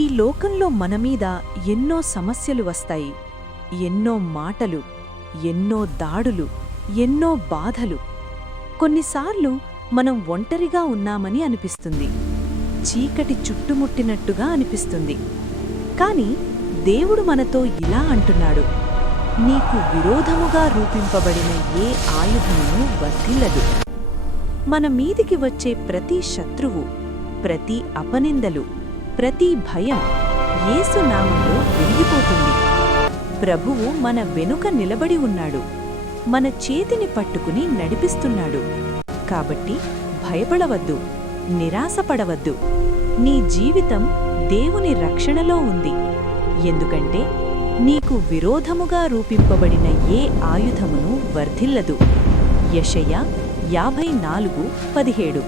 ఈ లోకంలో మనమీద ఎన్నో సమస్యలు వస్తాయి. ఎన్నో మాటలు, ఎన్నో దాడులు, ఎన్నో బాధలు. కొన్నిసార్లు మనం ఒంటరిగా ఉన్నామని అనిపిస్తుంది. చీకటి చుట్టుముట్టినట్టుగా అనిపిస్తుంది. కాని దేవుడు మనతో ఇలా అంటున్నాడు, నీకు విరోధముగా రూపింపబడిన ఏ ఆయుధమును వర్ధిల్లదు. మన మీదికి వచ్చే ప్రతి శత్రువు, ప్రతి అపనిందలు, ప్రతి భయం యేసు నామంలో విరిగిపోతుంది. ప్రభువు మన వెనుక నిలబడి ఉన్నాడు. మన చేతిని పట్టుకుని నడిపిస్తున్నాడు. కాబట్టి భయపడవద్దు, నిరాశపడవద్దు. నీ జీవితం దేవుని రక్షణలో ఉంది. ఎందుకంటే నీకు విరోధముగా రూపింపబడిన ఏ ఆయుధమును వర్ధిల్లదు. యెషయా 54:17